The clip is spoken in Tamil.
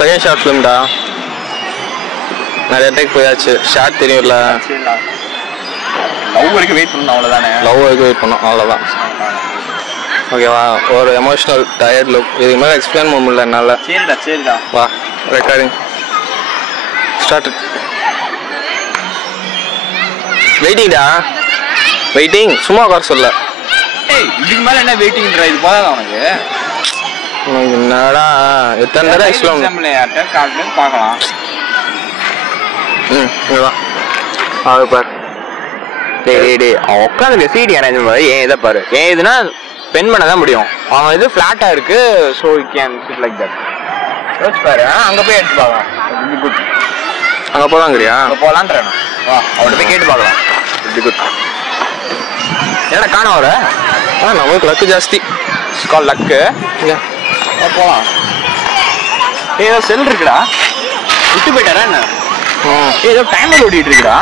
Second short ஃபிலிம்டா. நிறைய டேக் போயாச்சு. ஷார்ட் தெரியும்ல. லவ் வரைக்கும் வெயிட் பண்ணணும் அவ்வளோதானே. லவ் வரைக்கும் வெயிட் பண்ணணும் அவ்வளோதான். ஓகேவா? ஒரு எமோஷனல் டயர்ட் லுக். இதுக்கு மேலே எக்ஸ்பிளைன் பண்ண முடியல என்னால். சரிடா வா ரெக்கார்டிங் ஸ்டார்ட். வெயிட்டிங்டா. வெயிட்டிங் சும்மா உட்கார சொல்ல. இதுக்கு மேலே என்ன வெயிட்டிங்ன்ற? இது போதாதான் உனக்கு? என்னடா எத்தனை நேரம் எக்ஸ்பிளைன் பார்க்கலாம். இங்கேவா அது பாரு. அவன் உட்காந்து சீடி அரேஞ்ச் ஏன் இதை பாரு. ஏன் இதுனா பென் பண்ண தான் முடியும். அவன் இது ஃப்ளாட்டாக இருக்கு. So you can sit like that. யோசிச்சு பாரு. அங்கே போய் எடுத்து பார்க்கலாம். குட். அங்கே போகலாங்கிறியா? அங்கே போகலான்றேன். வா அவன்கிட்ட போய் கேட்டு பார்க்கலாம். Very good. என்னடா காண வர? நம்மளுக்கு லக்கு ஜாஸ்தி. கால் லக்கு. போகலாம். ஏதோ செல் இருக்குடா. விட்டு போயிட்டாரா என்ன? ஏதோ டைமர் ஓடிட்டு இருக்குடா.